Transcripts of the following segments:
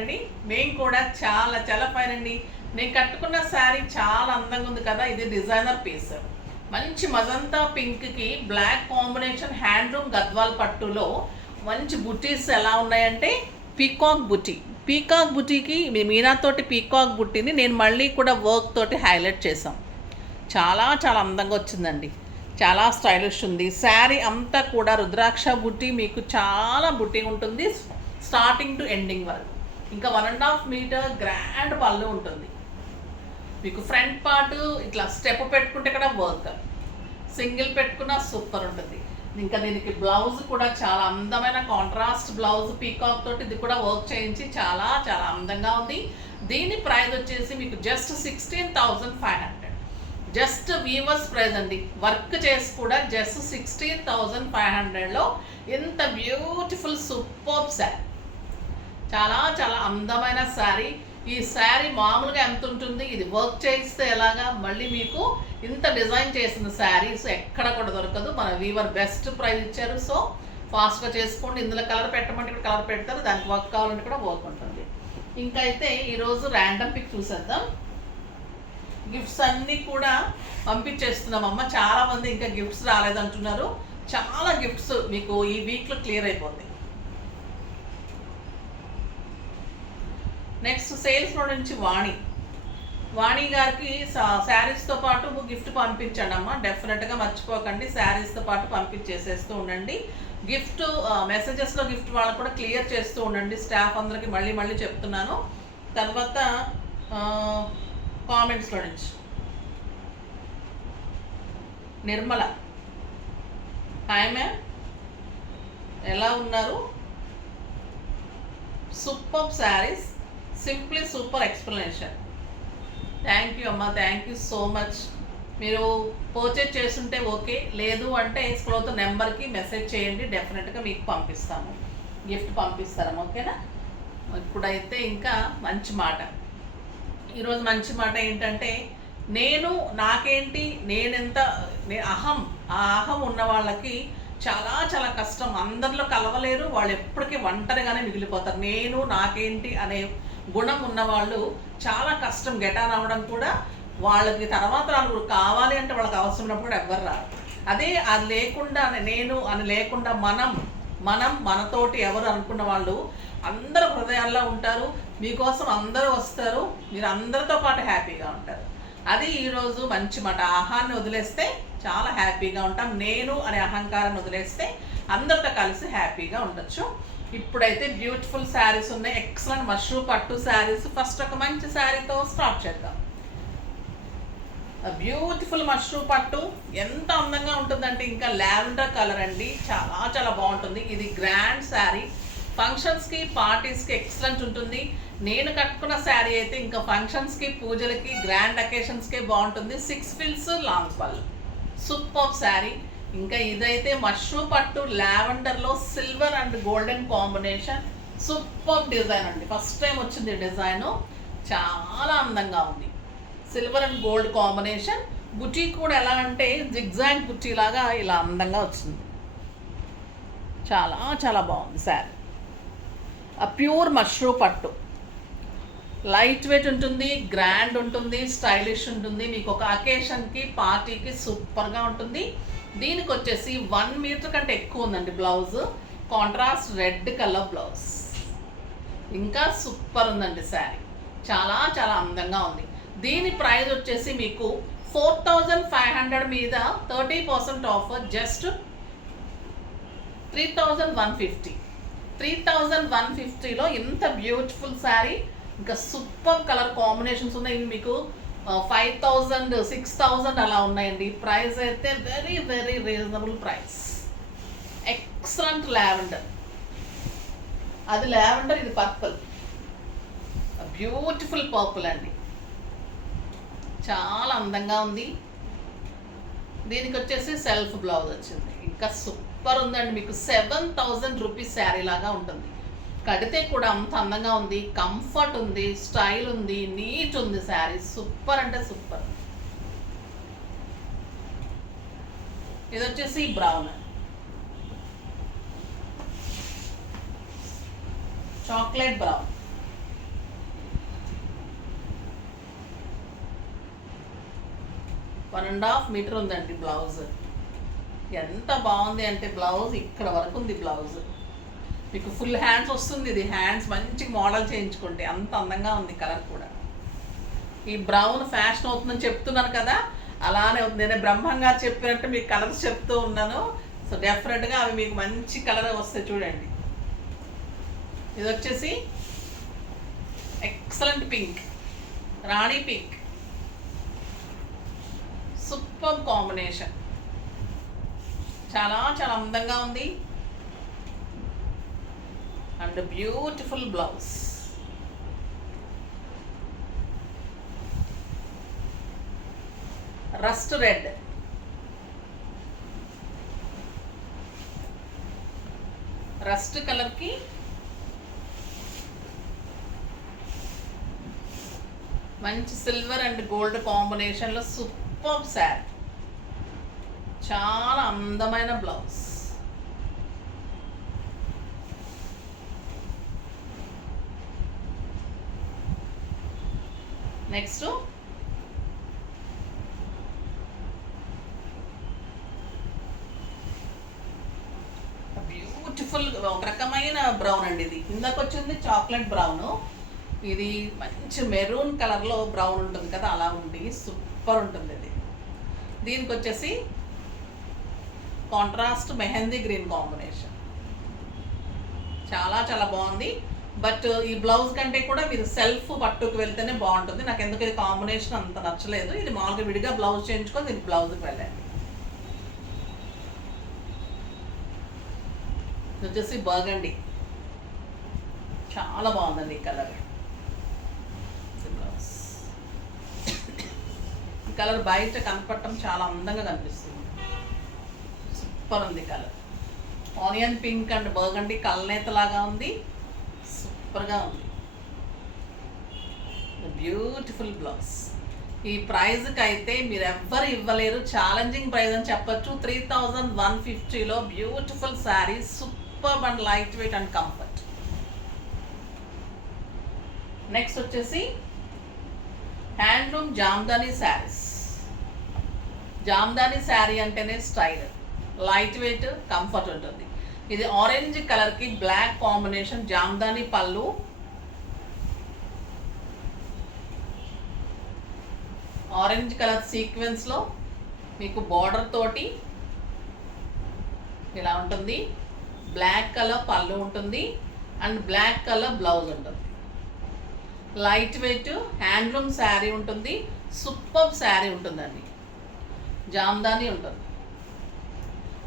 ఉన్నారండి? మేము కూడా చాలా చాలా ఫైన్ అండి. నేను కట్టుకున్న శారీ చాలా అందంగా ఉంది కదా. ఇది డిజైనర్ పీస్. మంచి మజంతా పింక్కి బ్లాక్ కాంబినేషన్ హ్యాండ్లూమ్ గద్వాల్ పట్టులో మంచి బుటీస్ ఎలా ఉన్నాయంటే పీకాక్ బుటీ. పీకాక్ బుటీకి మీనాతోటి పీకాక్ బుట్టీని నేను మళ్ళీ కూడా వర్క్ తోటి హైలైట్ చేసాం. చాలా చాలా అందంగా వచ్చిందండి. చాలా స్టైలిష్ ఉంది. శారీ అంతా కూడా రుద్రాక్ష బుట్టి, మీకు చాలా బుట్టి ఉంటుంది స్టార్టింగ్ టు ఎండింగ్ వరకు. ఇంకా 1.5 మీటర్ గ్రాండ్ పళ్ళు ఉంటుంది. మీకు ఫ్రంట్ పార్ట్ ఇట్లా స్టెప్ పెట్టుకుంటే ఇక్కడ వర్క్, సింగిల్ పెట్టుకున్న సూపర్ ఉంటుంది. ఇంకా దీనికి బ్లౌజ్ కూడా చాలా అందమైన కాంట్రాస్ట్ బ్లౌజ్ పీకాక్ తోటి ఇది కూడా వర్క్ చేయించి చాలా చాలా అందంగా ఉంది. దీని ప్రైస్ వచ్చేసి మీకు జస్ట్ 16,500. జస్ట్ వీవర్స్ ప్రైస్ అండి. వర్క్ చేసి కూడా జస్ట్ 16,500లో ఎంత బ్యూటిఫుల్ సూపర్ శారీ. చాలా చాలా అందమైన శారీ. ఈ శారీ మామూలుగా ఎంత ఉంటుంది, ఇది వర్క్ చేయిస్తే ఎలాగా, మళ్ళీ మీకు ఇంత డిజైన్ చేసిన శారీస్ ఎక్కడ కూడా దొరకదు. మన వీవర్ బెస్ట్ ప్రైస్ ఇచ్చారు. సో ఫాస్ట్గా చేసుకోండి. ఇందులో కలర్ పెట్టమంటే ఇక్కడ కలర్ పెడతారు, దానికి వర్క్ కావాలంటే కూడా వర్క్ ఉంటుంది. ఇంకా అయితే ఈరోజు ర్యాండమ్ పిక్ చూసేద్దాం. గిఫ్ట్స్ అన్నీ కూడా పంపించేస్తున్నామమ్మ. చాలామంది ఇంకా గిఫ్ట్స్ రాలేదంటున్నారు. చాలా గిఫ్ట్స్ మీకు ఈ వీక్లో క్లియర్ అయిపోతాయి. నెక్స్ట్ సేల్స్లో నుంచి వాణి గారికి శారీస్తో పాటు గిఫ్ట్ పంపించండి అమ్మ. డెఫినెట్గా మర్చిపోకండి, శారీస్తో పాటు పంపించేసేస్తూ ఉండండి. గిఫ్ట్ మెసేజెస్లో గిఫ్ట్ వాళ్ళకు కూడా క్లియర్ చేస్తూ ఉండండి. స్టాఫ్ అందరికీ మళ్ళీ మళ్ళీ చెప్తున్నాను. తర్వాత కామెంట్స్లో నుంచి నిర్మల, హాయ్ మ్యామ్, ఎలా ఉన్నారు? Super saris, simply super explanation. Thank you అమ్మ, థ్యాంక్ యూ సో మచ్. మీరు పర్చేజ్ చేస్తుంటే ఓకే, లేదు అంటే స్క్రోల్ నెంబర్కి మెసేజ్ చేయండి. డెఫినెట్గా మీకు పంపిస్తాము, గిఫ్ట్ పంపిస్తాము. ఓకేనా? ఇప్పుడైతే ఇంకా మంచి మాట. ఈరోజు మంచి మాట ఏంటంటే, నాకేంటి నేనెంత అహం ఉన్న వాళ్ళకి చాలా చాలా కష్టం. అందరిలో కలవలేరు, వాళ్ళు ఎప్పటికీ ఒంటరిగానే మిగిలిపోతారు. నాకేంటి అనే గుణం ఉన్నవాళ్ళు చాలా కష్టం గెటాన్ అవ్వడం కూడా. వాళ్ళకి తర్వాత నలుగురు కావాలి అంటే వాళ్ళకి అవసరం ఉన్నప్పుడు కూడా ఎవ్వరు రారు. అది లేకుండా లేకుండా మనం మనతోటి ఎవరు అనుకున్న వాళ్ళు అందరూ హృదయాల్లో ఉంటారు. మీకోసం అందరూ వస్తారు, మీరు అందరితో పాటు హ్యాపీగా ఉంటారు. అది ఈరోజు మంచి మాట. ఆహాన్ని వదిలేస్తే చాలా హ్యాపీగా ఉంటాం. అనే అహంకారాన్ని వదిలేస్తే అందరితో కలిసి హ్యాపీగా ఉండొచ్చు. ఇప్పుడైతే బ్యూటిఫుల్ శారీస్ ఉన్నాయి, ఎక్సలెంట్ మష్రూమ్ పట్టు శారీస్. ఫస్ట్ ఒక మంచి శారీతో స్టార్ట్ చేద్దాం. బ్యూటిఫుల్ మష్రూమ్ పట్టు ఎంత అందంగా ఉంటుందంటే, ఇంకా లావెండర్ కలర్ అండి, చాలా చాలా బాగుంటుంది. ఇది గ్రాండ్ శారీ, ఫంక్షన్స్కి పార్టీస్కి ఎక్సలెంట్ ఉంటుంది. నేను కట్టుకున్న శారీ అయితే ఇంకా ఫంక్షన్స్కి పూజలకి గ్రాండ్ అకేషన్స్కే బాగుంటుంది. 6 ఫిల్స్ లాంగ్ పళ్ళు, సూపర్ శారీ. ఇంకా ఇదైతే మష్రూమ్ పట్టు లావెండర్లో silver and golden combination, super design అండి. ఫస్ట్ టైం వచ్చింది డిజైను, చాలా అందంగా ఉంది. Silver and gold combination. బుటీ కూడా ఎలా అంటే జిగ్జాగ్ బుటీ లాగా ఇలా అందంగా వచ్చింది. చాలా చాలా బాగుంది శారీ. ప్యూర్ మష్రూమ్ పట్టు, లైట్ వెయిట్ ఉంటుంది, గ్రాండ్ ఉంటుంది, స్టైలిష్ ఉంటుంది. మీకు ఒక అకేషన్కి పార్టీకి సూపర్గా ఉంటుంది. దీనికి వచ్చేసి 1 మీటర్ కంటే ఎక్కువ ఉందండి blouse. Contrast red colour blouse, ఇంకా సూపర్ ఉందండి శారీ. చాలా చాలా అందంగా ఉంది. దీని ప్రైస్ వచ్చేసి మీకు 4,500 మీద 30% ఆఫర్, జస్ట్ 3,150. 3,150లో ఇంత బ్యూటిఫుల్ శారీ. ఇంకా సూపర్ కలర్ కాంబినేషన్స్ ఉన్నాయి. ఇవి మీకు 5,000, 6,000 అలా ఉన్నాయండి. ప్రైస్ అయితే very very reasonable price. Excellent lavender, అది లావెండర్, ఇది పర్పుల్, బ్యూటిఫుల్ పర్పుల్ అండి, చాలా అందంగా ఉంది. దీనికి వచ్చేసి సెల్ఫ్ బ్లౌజ్ వచ్చింది. ఇంకా సూపర్ ఉందండి. మీకు 7,000 రూపీస్ శారీ లాగా ఉంటుంది. కడితే కూడా అంత అందంగా ఉంది, కంఫర్ట్ ఉంది, స్టైల్ ఉంది, నీట్ ఉంది శారీ. సూపర్ అంటే సూపర్. ఇది వచ్చేసి బ్రౌన్, చాక్లెట్ బ్రౌన్, 1.5 మీటర్ ఉందండి బ్లౌజ్. ఎంత బాగుంది అంటే బ్లౌజ్ ఇక్కడ వరకు ఉంది బ్లౌజ్. మీకు ఫుల్ హ్యాండ్స్ వస్తుంది. ఇది హ్యాండ్స్ మంచి మోడల్ చేయించుకుంటే అంత అందంగా ఉంది. కలర్ కూడా ఈ బ్రౌన్ ఫ్యాషన్ అవుతుందని చెప్తున్నాను కదా, అలానే అవుతుంది. నేను బ్రహ్మంగా చెప్పినట్టు మీకు కలర్స్ చెప్తూ ఉన్నాను. సో డెఫినెట్గా అవి మీకు మంచి కలర్ వస్తాయి. చూడండి, ఇది వచ్చేసి ఎక్సలెంట్ పింక్, రాణి పింక్, సూపర్ కాంబినేషన్. చాలా చాలా అందంగా ఉంది and beautiful blouse. Rust red, rust కలర్కి మంచి సిల్వర్ అండ్ గోల్డ్ కాంబినేషన్లో సూపర్ శారీ. చాలా అందమైన బ్లౌజ్. నెక్స్ట్ బ్యూటిఫుల్ ఒక రకమైన బ్రౌన్ అండి. ఇది ఇందాక వచ్చింది చాక్లెట్ బ్రౌన్, ఇది మంచి మెరూన్ కలర్లో బ్రౌన్ ఉంటుంది కదా, అలా ఉంది. సూపర్ ఉంటుంది ఇది. దీనికి వచ్చేసి కాంట్రాస్ట్ మెహందీ గ్రీన్ కాంబినేషన్. చాలా చాలా బాగుంది. బట్ ఈ బ్లౌజ్ కంటే కూడా మీరు సెల్ఫ్ పట్టుకు వెళ్తేనే బాగుంటుంది. నాకు ఎందుకు ఇది కాంబినేషన్ అంత నచ్చలేదు. ఇది మామూలుగా విడిగా బ్లౌజ్ చేయించుకొని దీనికి బ్లౌజ్కి వెళ్ళండి. ఇది వచ్చేసి బర్గండి, చాలా బాగుందండి ఈ కలర్. బ్లౌజ్ ఈ కలర్ బయట కనపడటం చాలా అందంగా కనిపిస్తుంది. సూపర్ ఉంది colour. Onion pink and burgundy కలనేతలాగా ఉంది. సూపర్గా ఉంది. Beautiful blouse. ఈ ప్రైజ్కి అయితే మీరు ఎవ్వరు ఇవ్వలేరు. ఛాలెంజింగ్ ప్రైజ్ అని చెప్పచ్చు. 3150లో beautiful sari, super and light weight and comfort. Next వచ్చేసి హ్యాండ్లూమ్ జామ్దానీ శారీస్. జామ్దానీ శారీ అంటేనే స్టైల్, లైట్ వెయిట్, కంఫర్ట్ ఉంటుంది. ఇది ఆరెంజ్ కలర్కి బ్లాక్ కాంబినేషన్, జామ్దానీ పళ్ళు, ఆరెంజ్ కలర్ సీక్వెన్స్లో మీకు బార్డర్ తోటి ఇలా ఉంటుంది. బ్లాక్ కలర్ పళ్ళు ఉంటుంది అండ్ బ్లాక్ కలర్ బ్లౌజ్ ఉంటుంది. లైట్ వెయిట్ హ్యాండ్లూమ్ శారీ ఉంటుంది. సూపర్ శారీ ఉంటుందండి. జామ్దానీ ఉంటుంది.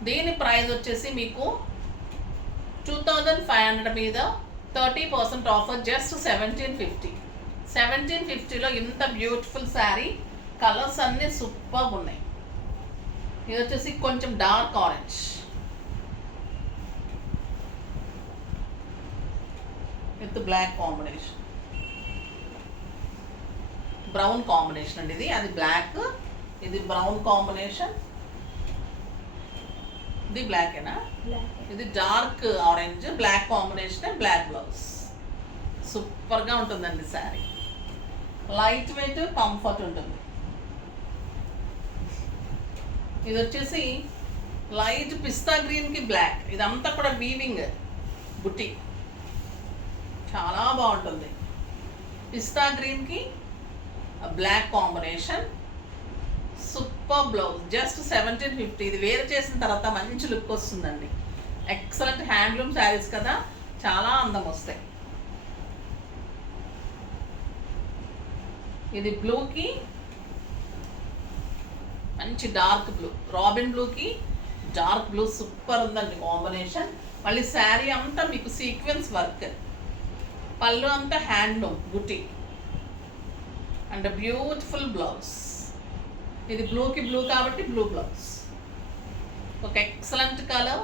దీని ప్రైస్ వచ్చేసి మీకు 2500 మీద 30% ఆఫర్, జస్ట్ 1750. 1750లో ఇంత బ్యూటిఫుల్ శారీ. కలర్స్ అన్నీ సూపర్ ఉన్నాయి. ఇది వచ్చేసి కొంచెం dark orange, with black combination, brown combination అండి. ఇది అది బ్లాక్, ఇది బ్రౌన్ కాంబినేషన్. ఇది బ్లాకేనా? ఇది dark orange, black combination, black blouse. సూపర్గా ఉంటుందండి శారీ. లైట్ వెయిట్, కంఫర్ట్ ఉంటుంది. ఇది వచ్చేసి లైట్ పిస్తా గ్రీన్కి బ్లాక్. ఇదంతా కూడా వీవింగ్ బుట్టి, చాలా బాగుంటుంది. పిస్తా గ్రీన్కి black combination, super blouse. Just 1750. ఇది వేరు చేసిన తర్వాత మంచి లుక్ వస్తుందండి. ఎక్సలెంట్ హ్యాండ్లూమ్ శారీస్ కదా, చాలా అందం వస్తాయి. ఇది బ్లూకి మంచి డార్క్ బ్లూ, రాబిన్ బ్లూకి డార్క్ బ్లూ, సూపర్ ఉందండి కాంబినేషన్. మళ్ళీ శారీ అంతా మీకు సీక్వెన్స్ వర్క్, పళ్ళు అంతా handloom buti and beautiful blouse. ఇది బ్లూకి బ్లూ కాబట్టి బ్లూ బ్లౌజ్. ఒక excellent colour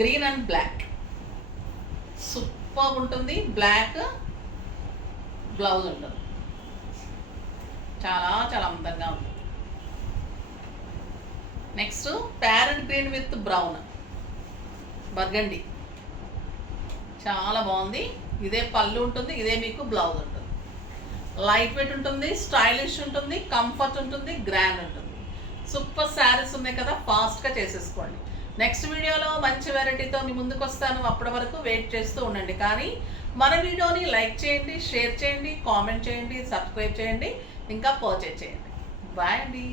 green and black, super ఉంటుంది. బ్లాక్ బ్లౌజ్ ఉంటుంది. చాలా చాలా అందంగా ఉంటుంది. Next parrot green with brown burgundy, చాలా బాగుంది. ఇదే పళ్ళు ఉంటుంది, ఇదే మీకు బ్లౌజ్ ఉంటుంది. లైట్ వెయిట్ ఉంటుంది, స్టైలిష్ ఉంటుంది, కంఫర్ట్ ఉంటుంది, గ్రాండ్ ఉంటుంది. సూపర్ శారీస్ ఉన్నాయి కదా, ఫాస్ట్గా చేసేసుకోండి. నెక్స్ట్ వీడియోలో మంచి వెరైటీతో మీ ముందుకు వస్తాను. అప్పటి వరకు వెయిట్ చేస్తూ ఉండండి. కానీ మన వీడియోని లైక్ చేయండి, షేర్ చేయండి, కామెంట్ చేయండి, సబ్స్క్రైబ్ చేయండి, ఇంకా పర్చేజ్ చేయండి. బాయ్ అండి.